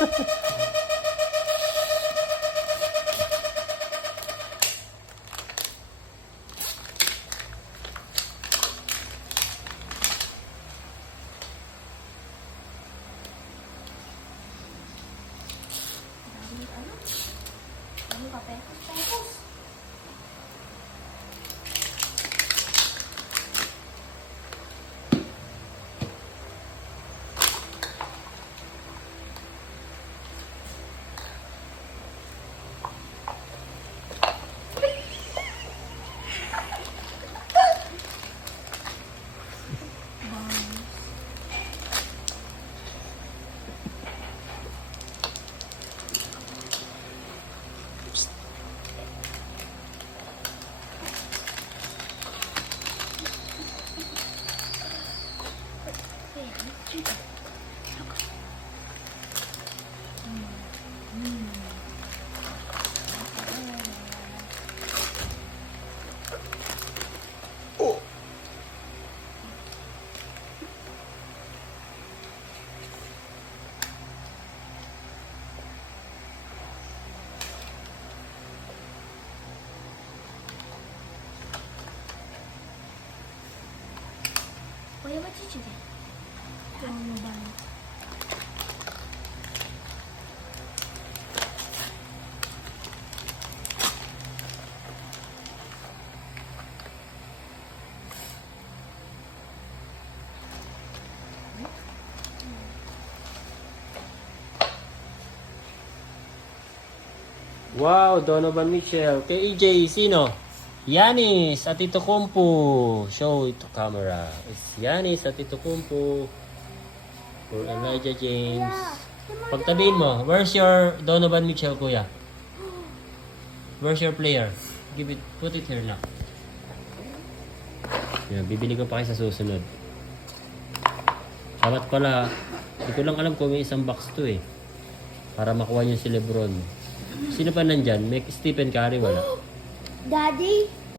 我要不要继续点？怎么办？ Wow, Donovan Mitchell. Kay EJ, sino? Giannis Antetokounmpo. Show it to camera. It's Giannis Antetokounmpo. For Elijah James. Pagtabihin mo, where's your Donovan Mitchell, kuya? Where's your player? Give it, put it here na. Yan, bibili ko pa kayo sa susunod. Dapat pala, hindi ko lang alam kung may isang box to eh. Para makuha niyo si Lebron. Sino pa nandyan? May Stephen Curry, wala? Daddy,